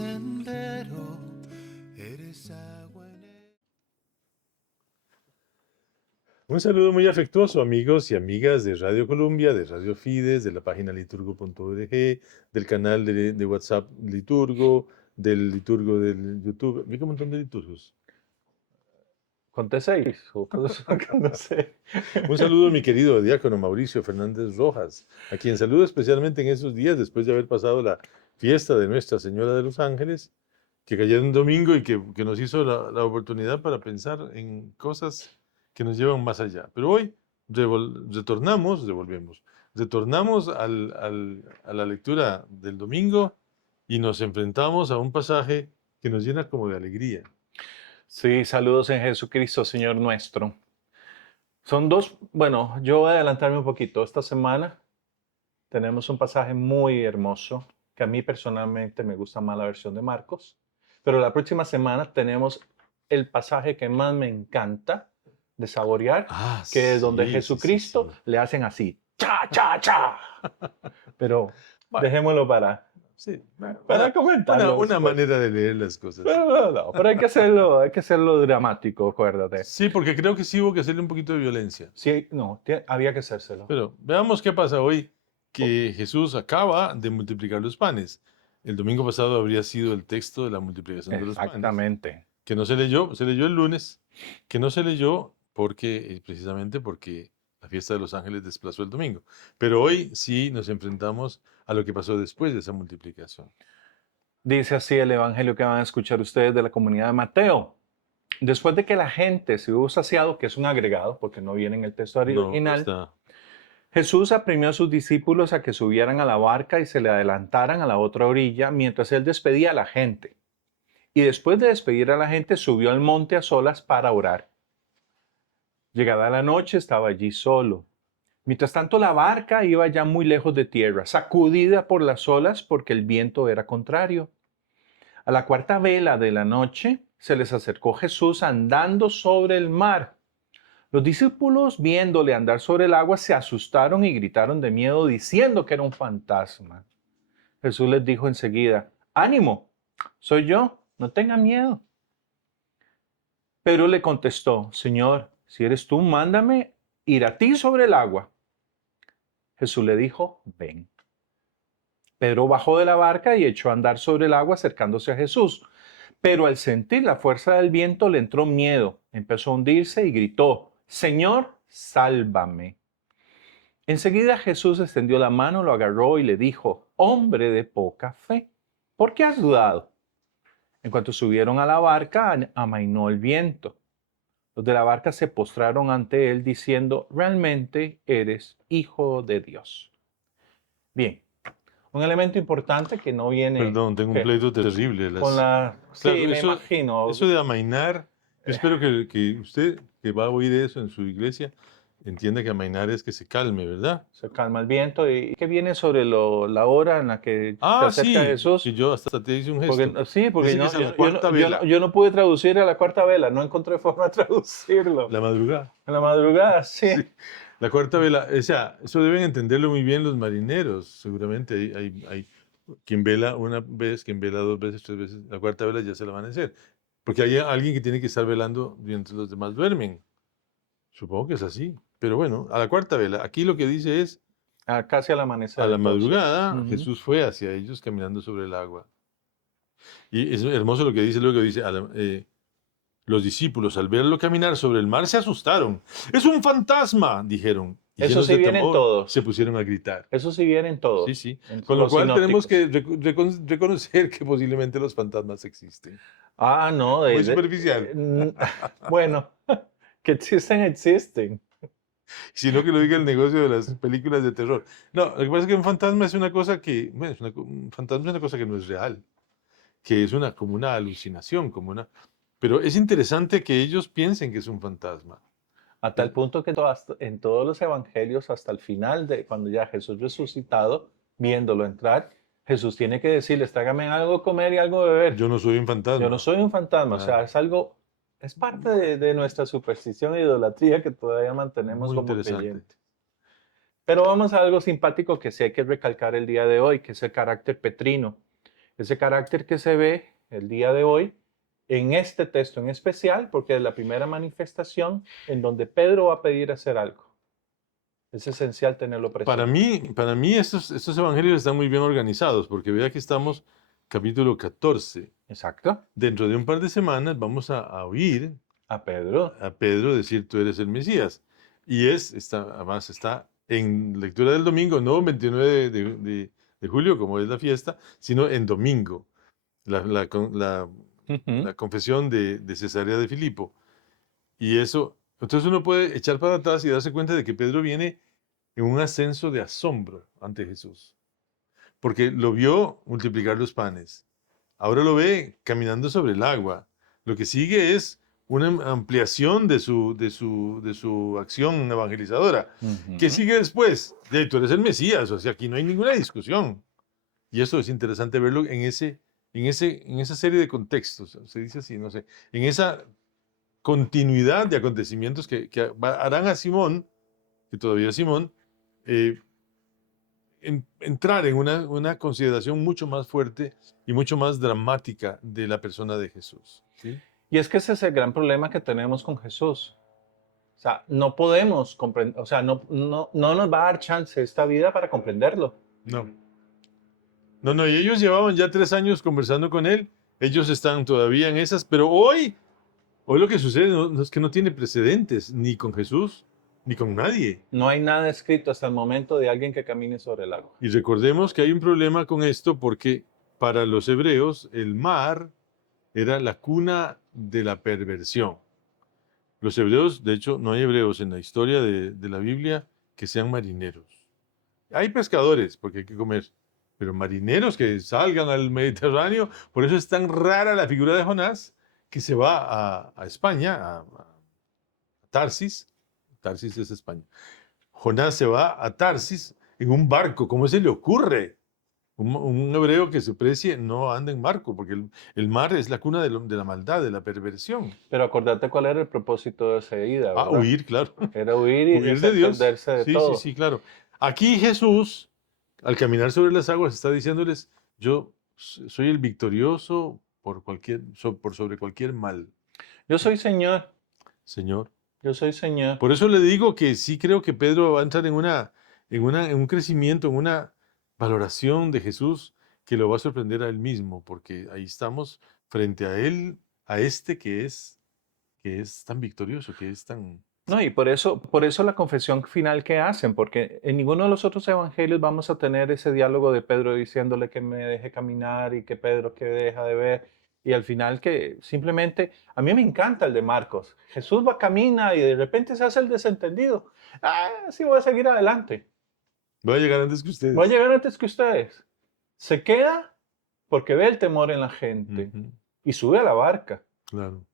sendero, eres agua en el... Un saludo muy afectuoso, amigos y amigas de Radio Colombia, de Radio Fides, de la página liturgo.org, del canal de WhatsApp Liturgo, del Liturgo del YouTube. Vi un montón de liturgos. Conté 6, no sé. Un saludo a mi querido diácono Mauricio Fernández Rojas, a quien saludo especialmente en esos días después de haber pasado la fiesta de Nuestra Señora de los Ángeles, que cayó en un domingo y que nos hizo la oportunidad para pensar en cosas que nos llevan más allá. Pero hoy retornamos a la lectura del domingo y nos enfrentamos a un pasaje que nos llena como de alegría. Sí, saludos en Jesucristo, Señor nuestro. Son dos, bueno, yo voy a adelantarme un poquito. Esta semana tenemos un pasaje muy hermoso, que a mí personalmente me gusta más la versión de Marcos, pero la próxima semana tenemos el pasaje que más me encanta de saborear, que es donde Jesucristo le hacen así, cha, cha, cha. Pero bueno, dejémoslo para comentarlo. Una manera de leer las cosas. Pero hay que hacerlo dramático, acuérdate. Sí, porque creo que sí hubo que hacerle un poquito de violencia. Sí, no, había que hacérselo. Pero veamos qué pasa hoy, que Jesús acaba de multiplicar los panes. El domingo pasado habría sido el texto de la multiplicación de los panes. Exactamente. Que no se leyó el lunes, que no se leyó precisamente porque la fiesta de los ángeles desplazó el domingo. Pero hoy sí nos enfrentamos a lo que pasó después de esa multiplicación. Dice así el evangelio que van a escuchar ustedes de la comunidad de Mateo. Después de que la gente se hubo saciado, que es un agregado, porque no viene en el texto original, Jesús apremió a sus discípulos a que subieran a la barca y se le adelantaran a la otra orilla mientras él despedía a la gente. Y después de despedir a la gente, subió al monte a solas para orar. Llegada la noche, estaba allí solo. Mientras tanto, la barca iba ya muy lejos de tierra, sacudida por las olas porque el viento era contrario. A la cuarta vela de la noche, se les acercó Jesús andando sobre el mar. Los discípulos, viéndole andar sobre el agua, se asustaron y gritaron de miedo, diciendo que era un fantasma. Jesús les dijo enseguida, ánimo, soy yo, no tengan miedo. Pedro le contestó, Señor, si eres tú, mándame ir a ti sobre el agua. Jesús le dijo, ven. Pedro bajó de la barca y echó a andar sobre el agua acercándose a Jesús. Pero al sentir la fuerza del viento le entró miedo, empezó a hundirse y gritó, Señor, sálvame. Enseguida Jesús extendió la mano, lo agarró y le dijo, hombre de poca fe, ¿por qué has dudado? En cuanto subieron a la barca, amainó el viento. Los de la barca se postraron ante él diciendo, realmente eres hijo de Dios. Bien, un elemento importante que no viene... Perdón, tengo un pleito terrible. Con la... Claro, sí, me imagino. Eso de amainar, yo espero que usted, que va a oír eso en su iglesia, entienda que amainar es que se calme, ¿verdad? Se calma el viento y que viene sobre la hora en la que se acerca Jesús. Sí, yo hasta te hice un gesto. Porque yo no pude traducir a la cuarta vela, no encontré forma de traducirlo. La madrugada. En la madrugada, sí. La cuarta vela, o sea, eso deben entenderlo muy bien los marineros. Seguramente hay quien vela una vez, quien vela 2 veces, 3 veces. La cuarta vela ya es el amanecer. Porque hay alguien que tiene que estar velando mientras los demás duermen. Supongo que es así. Pero bueno, a la cuarta vela, aquí lo que dice es... Casi al amanecer. A la madrugada, Jesús fue hacia ellos caminando sobre el agua. Y es hermoso lo que dice luego, dice, los discípulos al verlo caminar sobre el mar se asustaron. ¡Es un fantasma!, dijeron. Y eso sí viene en todos. Se pusieron a gritar. Eso sí viene en todos. Sí, sí. Con lo cual tenemos que reconocer que posiblemente los fantasmas existen. Ah, no. Muy superficial. Bueno, que existen. Sino que lo diga el negocio de las películas de terror. No, lo que pasa es que un fantasma es una cosa que, bueno, un fantasma es una cosa que no es real, que es como una alucinación, pero es interesante que ellos piensen que es un fantasma. A tal punto que en todos los evangelios, hasta el final, cuando ya Jesús resucitado, viéndolo entrar, Jesús tiene que decirles, tráigame algo de comer y algo de beber. Yo no soy un fantasma. Yo no soy un fantasma, o sea, es parte de nuestra superstición e idolatría que todavía mantenemos muy como interesante. creyentes. Pero vamos a algo simpático que sí hay que recalcar el día de hoy, que es el carácter petrino. Ese carácter que se ve el día de hoy en este texto en especial, porque es la primera manifestación en donde Pedro va a pedir hacer algo. Es esencial tenerlo presente. Para mí estos evangelios están muy bien organizados, porque vea que estamos capítulo 14. Exacto. Dentro de un par de semanas vamos a oír A Pedro. a Pedro decir, tú eres el Mesías. Y además está en lectura del domingo, no 29 de julio, como es la fiesta, sino en domingo, la confesión de Cesarea de Filipo. Y eso, entonces uno puede echar para atrás y darse cuenta de que Pedro viene en un ascenso de asombro ante Jesús, porque lo vio multiplicar los panes, ahora lo ve caminando sobre el agua. Lo que sigue es una ampliación de su acción evangelizadora. ¿Qué sigue después? Tú eres el Mesías, o sea, aquí no hay ninguna discusión. Y eso es interesante verlo en esa serie de contextos, se dice así, no sé, en esa continuidad de acontecimientos que harán a Simón, que todavía es Simón, entrar en una consideración mucho más fuerte y mucho más dramática de la persona de Jesús. ¿Sí? Y es que ese es el gran problema que tenemos con Jesús. O sea, no podemos comprender, o sea, no nos va a dar chance esta vida para comprenderlo. No. No, y ellos llevaban ya 3 años conversando con él, ellos están todavía en esas, pero hoy lo que sucede no es que no tiene precedentes, ni con Jesús, ni con nadie. No hay nada escrito hasta el momento de alguien que camine sobre el agua. Y recordemos que hay un problema con esto porque para los hebreos el mar era la cuna de la perversión. Los hebreos, de hecho, no hay hebreos en la historia de la Biblia que sean marineros. Hay pescadores, porque hay que comer, pero marineros que salgan al Mediterráneo, por eso es tan rara la figura de Jonás, que se va a España, a Tarsis. Tarsis es España. Jonás se va a Tarsis en un barco. ¿Cómo se le ocurre? Un hebreo que se precie no anda en barco, porque el mar es la cuna de la maldad, de la perversión. Pero acordate cuál era el propósito de esa ida, ¿verdad? Huir, claro. Era huir y Huir de Dios. desentenderse de Sí, todo. sí, claro. Aquí Jesús, al caminar sobre las aguas, está diciéndoles, yo soy el victorioso por sobre cualquier mal. Yo soy Señor. Señor. Yo soy Señor. Por eso le digo que sí creo que Pedro va a entrar en un crecimiento, en una valoración de Jesús que lo va a sorprender a él mismo, porque ahí estamos frente a él, a este que es tan victorioso, que es tan... No, y por eso la confesión final que hacen, porque en ninguno de los otros evangelios vamos a tener ese diálogo de Pedro diciéndole que me deje caminar y que Pedro que deja de ver. Y al final que simplemente, a mí me encanta el de Marcos. Jesús va, camina y de repente se hace el desentendido. Sí, voy a seguir adelante. Voy a llegar antes que ustedes. Voy a llegar antes que ustedes. Se queda porque ve el temor en la gente y sube a la barca. Claro.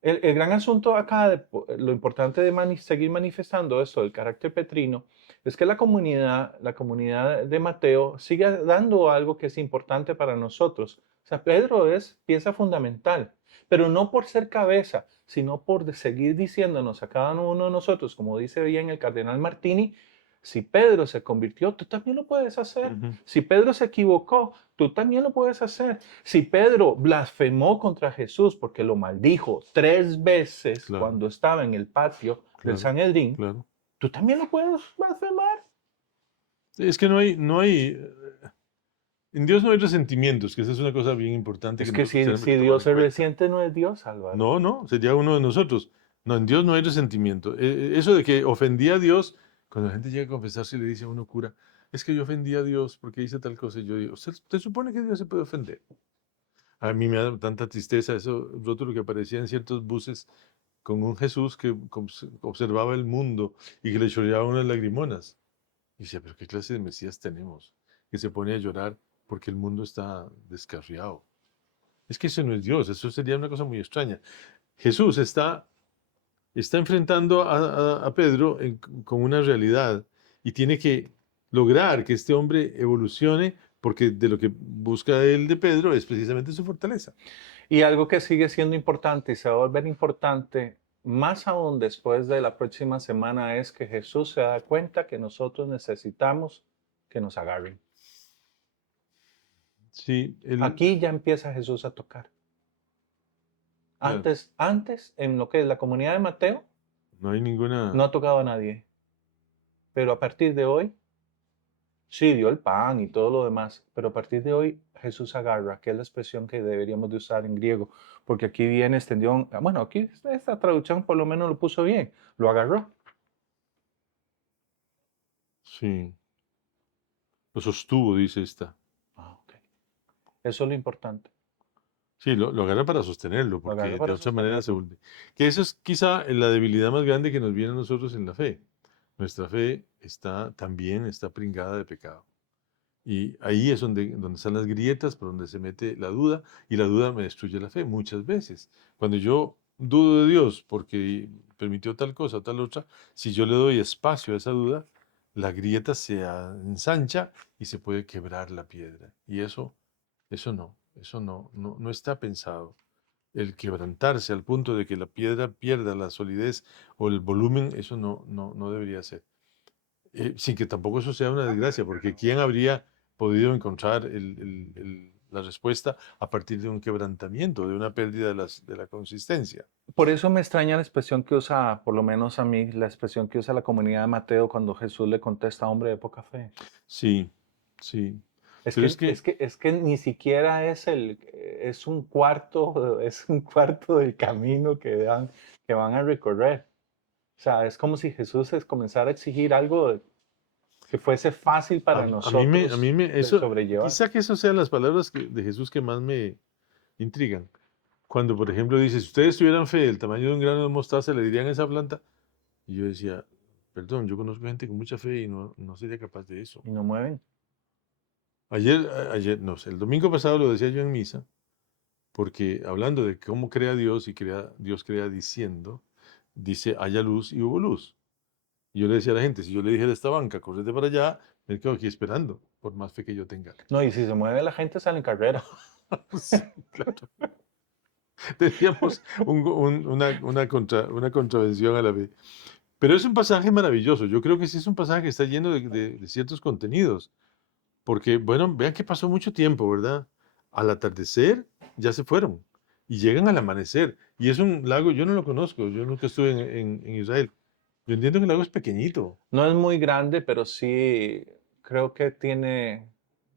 El gran asunto acá, lo importante de seguir manifestando esto, el carácter petrino, es que la comunidad de Mateo sigue dando algo que es importante para nosotros. O sea, Pedro es pieza fundamental, pero no por ser cabeza, sino por seguir diciéndonos a cada uno de nosotros, como dice bien el cardenal Martini, si Pedro se convirtió, tú también lo puedes hacer. Si Pedro se equivocó, tú también lo puedes hacer. Si Pedro blasfemó contra Jesús porque lo maldijo 3 veces cuando estaba en el patio del Sanedrín, tú también lo puedes blasfemar. Es que no hay, en Dios no hay resentimientos, que esa es una cosa bien importante. Es que si Dios se resiente, no es Dios, Álvaro. No, sería uno de nosotros. No, en Dios no hay resentimiento. Eso de que ofendía a Dios, cuando la gente llega a confesarse y le dice a uno cura, es que yo ofendí a Dios porque hice tal cosa, y yo digo, ¿usted supone que Dios se puede ofender? A mí me da tanta tristeza eso rótulo que aparecía en ciertos buses con un Jesús que observaba el mundo y que le chorreaba unas lagrimonas. Y decía, pero ¿qué clase de Mesías tenemos? Que se pone a llorar porque el mundo está descarriado. Es que eso no es Dios, eso sería una cosa muy extraña. Jesús está enfrentando a Pedro con una realidad y tiene que lograr que este hombre evolucione porque de lo que busca él de Pedro es precisamente su fortaleza. Y algo que sigue siendo importante y se va a volver importante más aún después de la próxima semana es que Jesús se da cuenta que nosotros necesitamos que nos agarren. Sí, Aquí ya empieza Jesús a tocar. claro, Antes, en lo que es la comunidad de Mateo, no hay ninguna... no ha tocado a nadie. Pero a partir de hoy, sí, dio el pan y todo lo demás, pero a partir de hoy Jesús agarra, que es la expresión que deberíamos de usar en griego, porque aquí viene extendió, bueno, aquí esta traducción por lo menos lo puso bien, lo agarró. Sí, lo sostuvo, dice esta. Ok. Eso es lo importante, Sí, lo agarra para sostenerlo, lo agarró porque de para otra manera se sostenerlo. hunde. Que eso es quizá la debilidad más grande que nos viene a nosotros en la fe. Nuestra fe también está pringada de pecado. Y ahí es donde están las grietas, por donde se mete la duda, y la duda me destruye la fe muchas veces. Cuando yo dudo de Dios porque permitió tal cosa o tal otra, si yo le doy espacio a esa duda, la grieta se ensancha y se puede quebrar la piedra. Y eso no está pensado. El quebrantarse al punto de que la piedra pierda la solidez o el volumen, eso no debería ser. Sin que tampoco eso sea una desgracia, porque ¿quién habría podido encontrar la respuesta a partir de un quebrantamiento, de una pérdida de la consistencia? Por eso me extraña la expresión que usa, por lo menos a mí, la expresión que usa la comunidad de Mateo cuando Jesús le contesta, hombre de poca fe. Sí, sí. Es Pero que, es que, es que ni siquiera es un cuarto del camino que van a recorrer. O sea, es como si Jesús comenzara a exigir algo que fuese fácil para a mí nosotros de eso, sobrellevar. quizá que esas sean las palabras de Jesús que más me intrigan. Cuando, por ejemplo, dice, si ustedes tuvieran fe del tamaño de un grano de mostaza, le dirían a esa planta. Y yo decía, perdón, yo conozco gente con mucha fe y no sería capaz de eso. Y no mueven. No sé, el domingo pasado lo decía yo en misa, porque hablando de cómo crea Dios y Dios crea diciendo, dice, haya luz y hubo luz. Y yo le decía a la gente, si yo le dijera a esta banca, correte para allá, me quedo aquí esperando, por más fe que yo tenga. No, y si se mueve la gente sale en carrera. Sí, claro. Teníamos una contravención a la fe. Pero es un pasaje maravilloso. Yo creo que sí es un pasaje que está lleno de ciertos contenidos. Porque, bueno, vean que pasó mucho tiempo, ¿verdad? Al atardecer ya se fueron y llegan al amanecer. Y es un lago, yo no lo conozco, yo nunca estuve en Israel. Yo entiendo que el lago es pequeñito. No es muy grande, pero sí creo que tiene,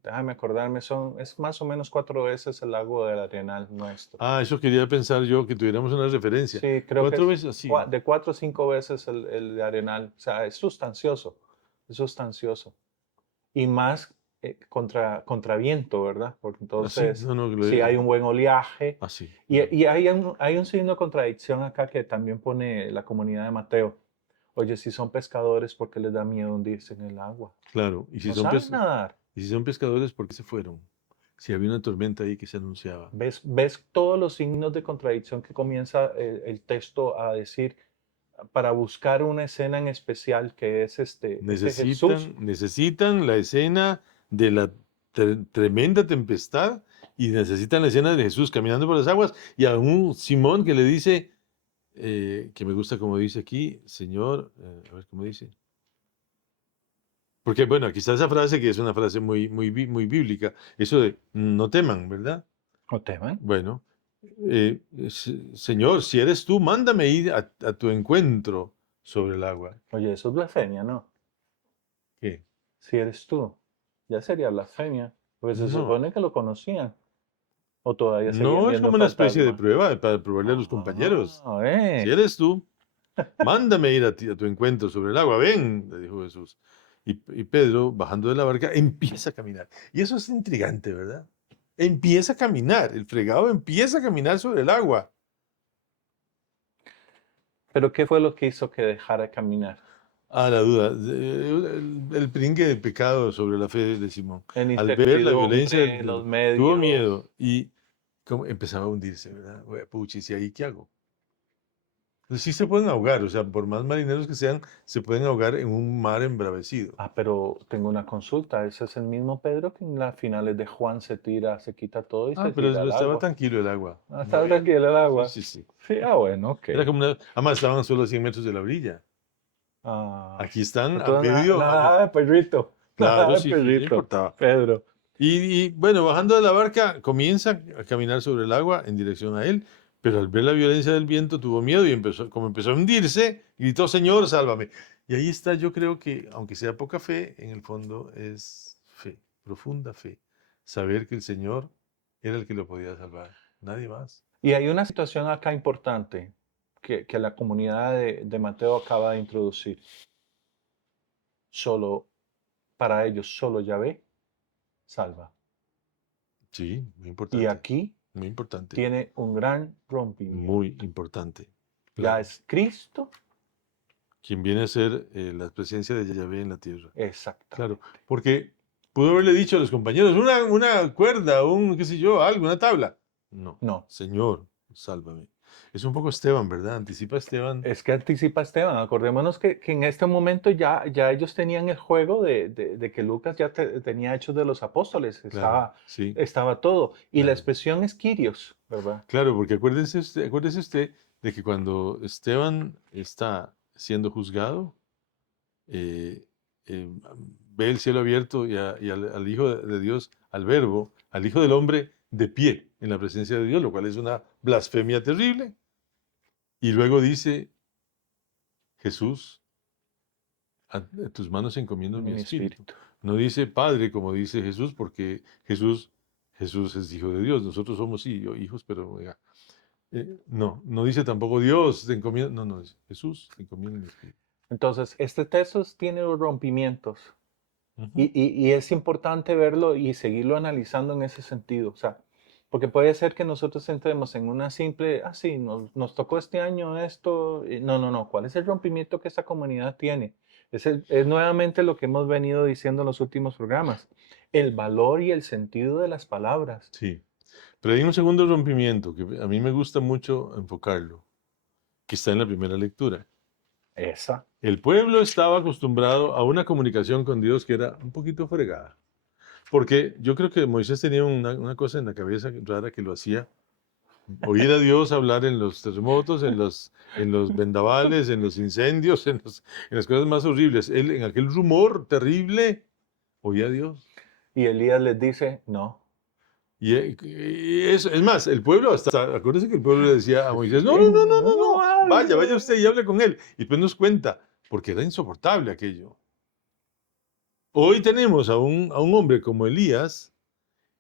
déjame acordarme, es más o menos 4 veces el lago del Arenal nuestro. Ah, eso quería pensar yo, que tuviéramos una referencia. Sí, creo que 4 es veces así. de 4 o 5 veces el de Arenal. O sea, es sustancioso, es sustancioso. Y más contra viento, ¿verdad? Porque Así, entonces, no, si hay un buen oleaje. así. Y hay un signo de contradicción acá que también pone la comunidad de Mateo. Oye, si son pescadores, ¿por qué les da miedo hundirse en el agua? Claro, No saben nadar. y si son pescadores, ¿por qué se fueron? Si había una tormenta ahí que se anunciaba. ¿Ves todos los signos de contradicción que comienza el texto a decir para buscar una escena en especial que es este Jesús? Necesitan la escena de la tremenda tempestad y necesitan la escena de Jesús caminando por las aguas y a un Simón que le dice, que me gusta como dice aquí, Señor, a ver cómo dice. Porque bueno, aquí está esa frase que es una frase muy bíblica, eso de no teman, ¿verdad? ¿No teman? Bueno, Señor, si eres tú, mándame ir a tu encuentro sobre el agua. Oye, eso es blasfemia, ¿no? ¿Qué? Si eres tú, ya sería blasfemia, porque se No, supone que lo conocían, o todavía seguían no es viendo como una especie de fantasmas. prueba para probarle a los compañeros. Ah, Si eres tú, mándame ir a tu encuentro sobre el agua. Ven, le dijo Jesús. Y Pedro, bajando de la barca, empieza a caminar. Y eso es intrigante, ¿verdad? Empieza a caminar. El fregado empieza a caminar sobre el agua. Pero ¿qué fue lo que hizo que dejara de caminar? Ah, la duda. El pringue de pecado sobre la fe de Simón. En Al ver la violencia, incertidumbre, los tuvo medios. miedo y empezaba a hundirse, ¿verdad? Puchis, ¿y ahí qué hago? Sí se pueden ahogar, o sea, por más marineros que sean, se pueden ahogar en un mar embravecido. Ah, pero tengo una consulta. Ese es el mismo Pedro que en las finales de Juan se quita todo y se Pero tira al estaba agua. tranquilo el agua. Ah, estaba tranquilo el agua. Sí, sí, sí. Sí, bueno, ok. Era como además estaban solo a 100 metros de la orilla. Ah, Aquí están a entonces medio. nada de perrito. Claro, Nada de sí, sí, no perrito. importaba. Pedro. Bueno, bajando de la barca, comienza a caminar sobre el agua en dirección a él, pero al ver la violencia del viento tuvo miedo y como empezó a hundirse, gritó, Señor, sálvame. Y ahí está, yo creo que, aunque sea poca fe, en el fondo es fe, profunda fe. Saber que el Señor era el que lo podía salvar, nadie más. Y hay una situación acá importante que la comunidad de Mateo acaba de introducir. Solo, para ellos, solo Yahvé salva. Sí, muy Y importante, aquí muy importante, tiene un gran rompimiento. muy importante. Ya Claro. es Cristo. Quien viene a ser la presencia de Yahvé en la tierra. Exactamente. Claro, porque pudo haberle dicho a los compañeros, una cuerda, qué sé yo, algo, una tabla. No, No, Señor, sálvame. Es un poco Esteban, ¿verdad? Anticipa a Esteban. es que anticipa Esteban. Acordémonos que en este momento ya ellos tenían el juego de que Lucas ya tenía Hechos de los Apóstoles. Claro, sí, Estaba todo. Y la claro. expresión es Kyrios, ¿verdad? Claro, porque acuérdese usted de que cuando Esteban está siendo juzgado, eh, eh, ve el cielo abierto y al Hijo de Dios, al Verbo, al Hijo del Hombre, de pie en la presencia de Dios, lo cual es una blasfemia terrible. Y luego dice, Jesús, a tus manos encomiendo mi Mi espíritu. espíritu. No dice Padre como dice Jesús, porque Jesús es Hijo de Dios. Nosotros somos hijos, pero oiga, no dice tampoco Dios, te encomiendo. No, dice Jesús, te encomiendo mi espíritu. Entonces, este texto tiene los rompimientos. Ujú. Y es importante verlo y seguirlo analizando en ese sentido. O sea, porque puede ser que nosotros entremos en una simple, sí, nos tocó este año esto. No. ¿Cuál es el rompimiento que esta comunidad tiene? Es nuevamente lo que hemos venido diciendo en los últimos programas. El valor y el sentido de las palabras. Sí. Pero hay un segundo rompimiento que a mí me gusta mucho enfocarlo, que está en la primera lectura. Esa. El pueblo estaba acostumbrado a una comunicación con Dios que era un poquito fregada. Porque yo creo que Moisés tenía una cosa en la cabeza rara que lo hacía oír a Dios hablar en los terremotos, en los vendavales, en los incendios, en las cosas más horribles. Él, en aquel rumor terrible, oía a Dios. Y Elías les dice, no. Y es más, el pueblo acuérdense que el pueblo le decía a Moisés, no, vaya usted y hable con él. Y después nos cuenta, porque era insoportable aquello. Hoy tenemos a un hombre como Elías,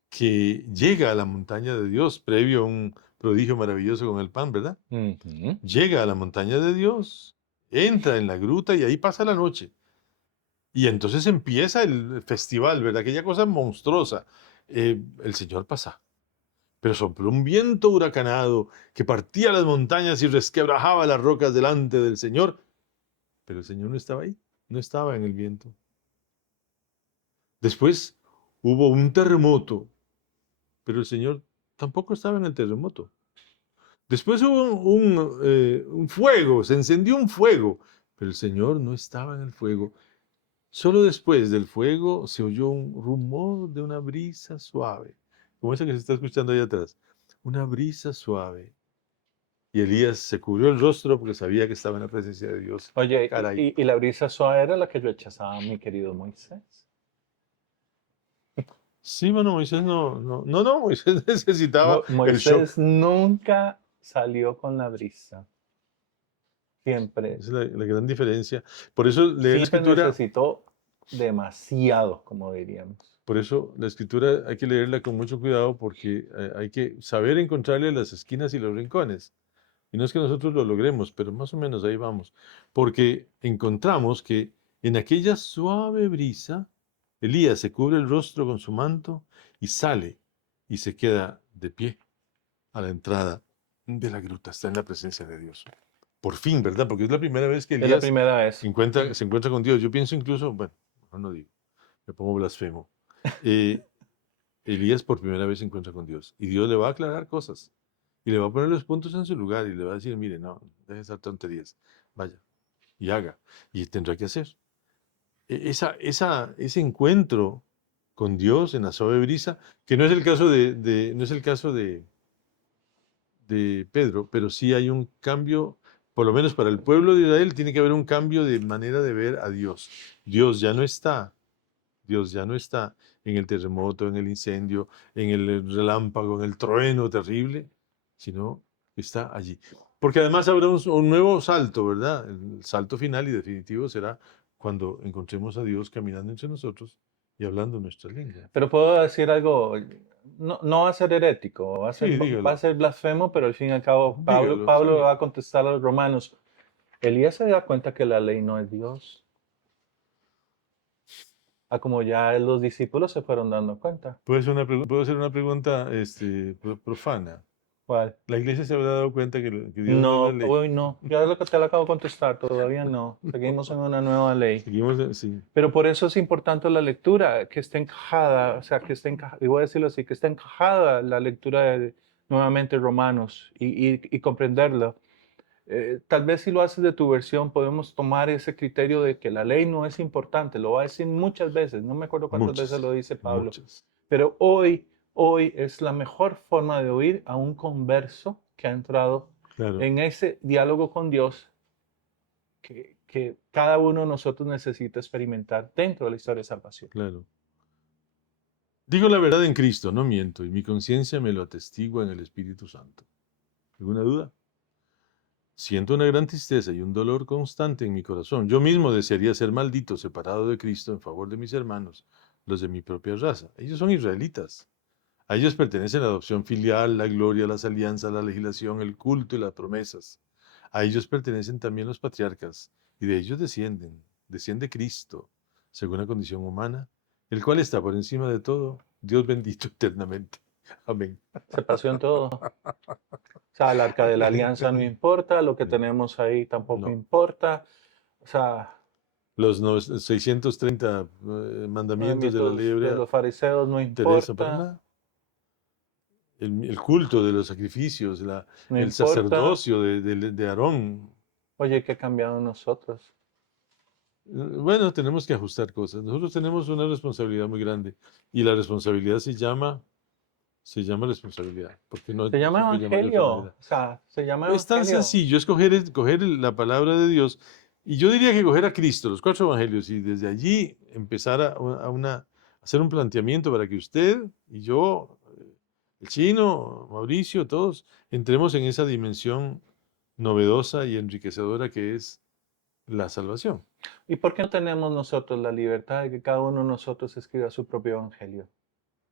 que llega a la montaña de Dios previo a un prodigio maravilloso con el pan, ¿verdad? Ujú. Llega a la montaña de Dios, entra en la gruta y ahí pasa la noche. Y entonces empieza el festival, ¿verdad? Aquella cosa monstruosa. El Señor pasa, pero sopló un viento huracanado que partía las montañas y resquebrajaba las rocas delante del Señor. Pero el Señor no estaba ahí, no estaba en el viento. Después hubo un terremoto, pero el Señor tampoco estaba en el terremoto. Después hubo un fuego, se encendió un fuego, pero el Señor no estaba en el fuego. Solo después del fuego se oyó un rumor de una brisa suave, como esa que se está escuchando ahí atrás. Una brisa suave. Y Elías se cubrió el rostro porque sabía que estaba en la presencia de Dios. Oye, Caray. y la brisa suave era la que rechazaba mi querido Moisés. Sí, bueno, Moisés Moisés necesitaba el shock. Moisés nunca salió con la brisa. Siempre, Esa es la gran diferencia. Por eso leer la siempre escritura, necesitó demasiado, como diríamos. por eso la escritura hay que leerla con mucho cuidado porque hay que saber encontrarle las esquinas y los rincones. Y no es que nosotros lo logremos, pero más o menos ahí vamos. Porque encontramos que en aquella suave brisa, Elías se cubre el rostro con su manto y sale y se queda de pie a la entrada de la gruta. Está en la presencia de Dios. Por fin, ¿verdad? Porque es la primera vez que Es la Elías primera vez. se encuentra con Dios. Yo pienso incluso, bueno, mejor no digo, me pongo blasfemo. Elías por primera vez se encuentra con Dios y Dios le va a aclarar cosas y le va a poner los puntos en su lugar y le va a decir, mire, no, deje esas tonterías, vaya y haga y tendrá que hacer. Ese encuentro con Dios en la suave brisa, que no es el caso no es el caso de Pedro, pero sí hay un cambio, por lo menos para el pueblo de Israel, tiene que haber un cambio de manera de ver a Dios. Dios ya no está Dios ya no está en el terremoto, en el incendio, en el relámpago, en el trueno terrible, sino que está allí. Porque además habrá un nuevo salto, ¿verdad? El salto final y definitivo será cuando encontremos a Dios caminando entre nosotros y hablando nuestra lengua. Pero puedo decir algo, no va a ser herético, va a Sí, ser, va a dígalo. ser blasfemo, pero al fin y al cabo Dígalo, Pablo sí. va a contestar a los romanos. Elías se da cuenta que la ley no es Dios. Como ya los discípulos se fueron dando cuenta. Puedo hacer una pregunta profana. ¿Cuál? ¿La iglesia se habrá dado cuenta que Dios no es la No, ley? hoy no. Ya es lo que te lo acabo de contestar, todavía no. Seguimos en una nueva ley. Seguimos, sí. Pero por eso es importante la lectura, que esté encajada, o sea, que esté encajada, y voy a decirlo así, que esté encajada la lectura de nuevamente Romanos y comprenderla. Tal vez si lo haces de tu versión, podemos tomar ese criterio de que la ley no es importante. Lo va a decir muchas veces, no me acuerdo cuántas veces Muchas, lo dice Pablo. muchas. Pero hoy es la mejor forma de oír a un converso que ha entrado Claro, en ese diálogo con Dios que cada uno de nosotros necesita experimentar dentro de la historia de salvación. claro. Digo la verdad en Cristo, no miento, y mi conciencia me lo atestigua en el Espíritu Santo. ¿Alguna duda? Siento una gran tristeza y un dolor constante en mi corazón. Yo mismo desearía ser maldito, separado de Cristo en favor de mis hermanos, los de mi propia raza. Ellos son israelitas. A ellos pertenece la adopción filial, la gloria, las alianzas, la legislación, el culto y las promesas. A ellos pertenecen también los patriarcas, y de ellos desciende Cristo, según la condición humana, el cual está por encima de todo, Dios bendito eternamente. Amén. Se pasó en todo. O sea, el arca de la alianza no importa, lo que tenemos ahí tampoco No. importa. O sea, Los 630 mandamientos de la ley de hebrea los fariseos no no interesan para importa, nada. El culto de los sacrificios, no el importa. sacerdocio de Aarón. Oye, ¿qué ha cambiado en nosotros? Bueno, tenemos que ajustar cosas. Nosotros tenemos una responsabilidad muy grande y la responsabilidad se llama responsabilidad, porque no Se llama se puede llamar de otra evangelio. manera. O sea, se llama Es tan evangelio. sencillo, es coger la palabra de Dios y yo diría que coger a Cristo, los 4 evangelios y desde allí empezar a hacer un planteamiento para que usted y yo, el chino, Mauricio, todos entremos en esa dimensión novedosa y enriquecedora que es la salvación. ¿Y por qué no tenemos nosotros la libertad de que cada uno de nosotros escriba su propio evangelio?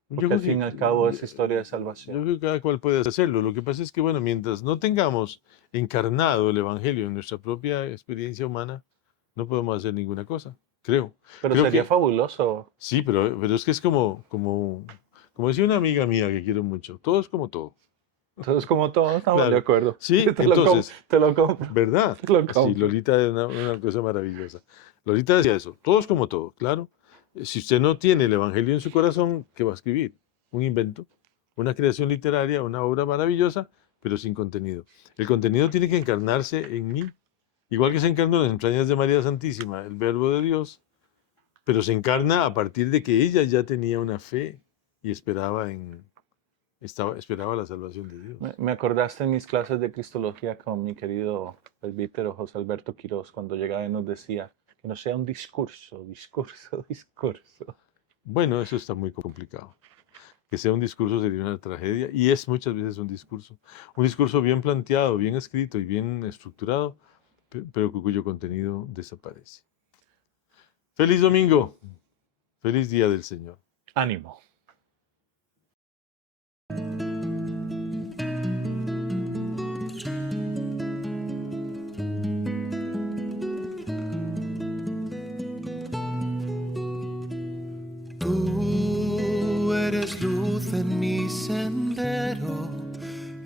Yo Porque creo al fin y que al cabo es yo historia de yo salvación. creo que cada cual puede hacerlo. Lo que pasa es que, bueno, mientras no tengamos encarnado el Evangelio en nuestra propia experiencia humana, no podemos hacer ninguna cosa, creo. Pero Creo sería que fabuloso. sí, pero es que es como decía una amiga mía que quiero mucho, todo es como todo. Entonces, como todos estamos de Claro, acuerdo. sí, Te lo compro, entonces, te lo compro, ¿verdad? te lo Sí, compro. Lolita es una cosa maravillosa. Lolita decía eso, todo es como todo, claro. Si usted no tiene el Evangelio en su corazón, ¿qué va a escribir? Un invento, una creación literaria, una obra maravillosa, pero sin contenido. El contenido tiene que encarnarse en mí, igual que se encarnó en las entrañas de María Santísima, el Verbo de Dios, pero se encarna a partir de que ella ya tenía una fe y esperaba la salvación de Dios. Me acordaste en mis clases de Cristología con mi querido presbítero José Alberto Quirós, cuando llegaba y nos decía que no sea un discurso. Bueno, eso está muy complicado. Que sea un discurso sería una tragedia y es muchas veces un discurso bien planteado, bien escrito y bien estructurado, pero cuyo contenido desaparece. Feliz domingo, feliz día del Señor. Ánimo. Tú eres luz en mi sendero,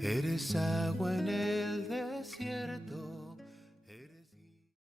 eres agua en el desierto.